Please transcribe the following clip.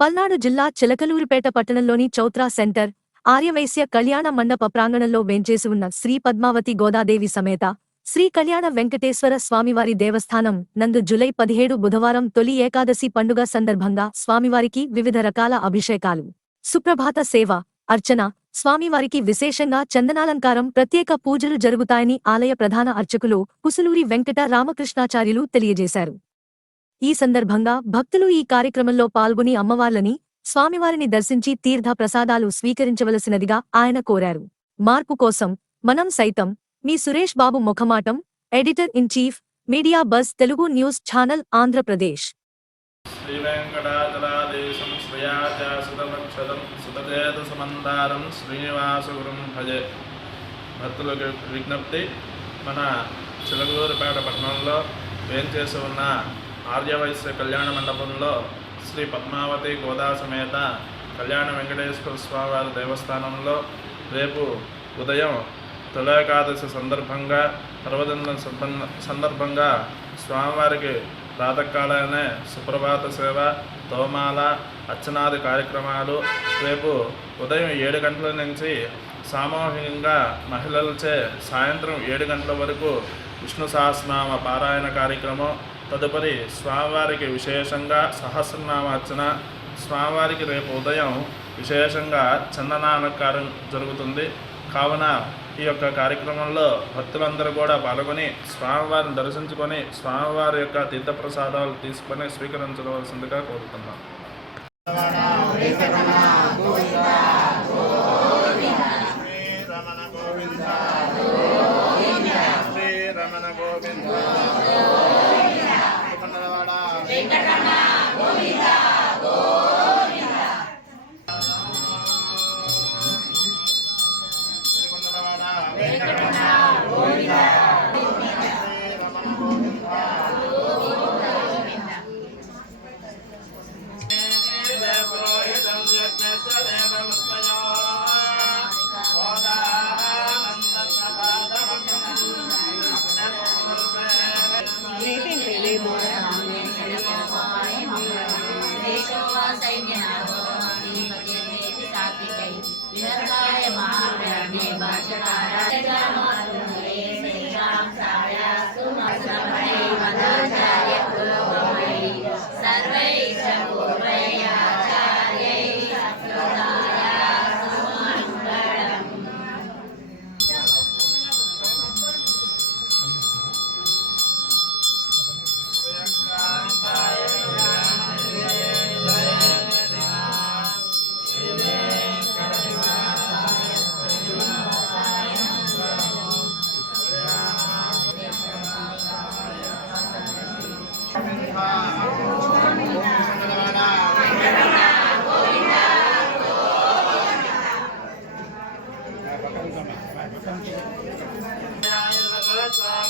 పల్నాడు జిల్లా చిలకలూరిపేట పట్టణంలోని చౌత్రా సెంటర్ ఆర్యవైశ్య కళ్యాణ మండప ప్రాంగణంలో వేంచేసి ఉన్న శ్రీ పద్మావతి గోదాదేవి సమేత శ్రీ కళ్యాణ వెంకటేశ్వర స్వామివారి దేవస్థానం నందు జులై పదిహేడు బుధవారం తొలి ఏకాదశి పండుగ సందర్భంగా స్వామివారికి వివిధ రకాల అభిషేకాలు సుప్రభాత సేవ అర్చన స్వామివారికి విశేషంగా చందనాలంకారం ప్రత్యేక పూజలు జరుగుతాయని ఆలయ ప్రధాన అర్చకులు కుసులూరి వెంకట రామకృష్ణాచార్యులు తెలియజేశారు. ఈ సందర్భంగా భక్తులు ఈ కార్యక్రమంలో పాల్గొని అమ్మవార్లని స్వామివారిని దర్శించి తీర్థ ప్రసాదాలు స్వీకరించవలసినదిగా ఆయన కోరారు. మార్పు కోసం మనం సైతం మీ Suresh Babu ముఖమాటం editor in chief media bus Telugu news channel Andhra Pradesh భక్తులకు విజ్ఞప్తి మన చిలగూరుపేట పట్టణంలో వేంచేసి ఉన్న ఆర్యవైశ్య కళ్యాణ మండపంలో శ్రీ పద్మావతి గోదా సమేత కళ్యాణ వెంకటేశ్వర స్వామివారి దేవస్థానంలో రేపు ఉదయం తులాకాదశి సందర్భంగా పర్వదిన సంబంధ- సందర్భంగా స్వామివారికి ప్రాతకాలనే సుప్రభాత సేవ తోమాల అర్చనాది కార్యక్రమాలు. రేపు ఉదయం ఏడు గంటల నుంచి సామూహికంగా మహిళలచే సాయంత్రం ఏడు గంటల వరకు విష్ణు సహస్రనామ పారాయణ కార్యక్రమం తదుపరి స్వామివారికి విశేషంగా సహస్రనామార్చన స్వామివారికి రేపు ఉదయం విశేషంగా చందనానకారం జరుగుతుంది. కావున ఈ యొక్క కార్యక్రమంలో భక్తులందరూ కూడా పాల్గొని స్వామివారిని దర్శించుకొని స్వామివారి యొక్క తీర్థప్రసాదాలు తీసుకొని స్వీకరించవలసిందిగా కోరుతున్నాం. सैन्यनाथीपतिर्नेतिसात्विकै विहर्ताय महाप्रज्ञे भाषकाराय श्रीशां सायास्तु Swaminathan.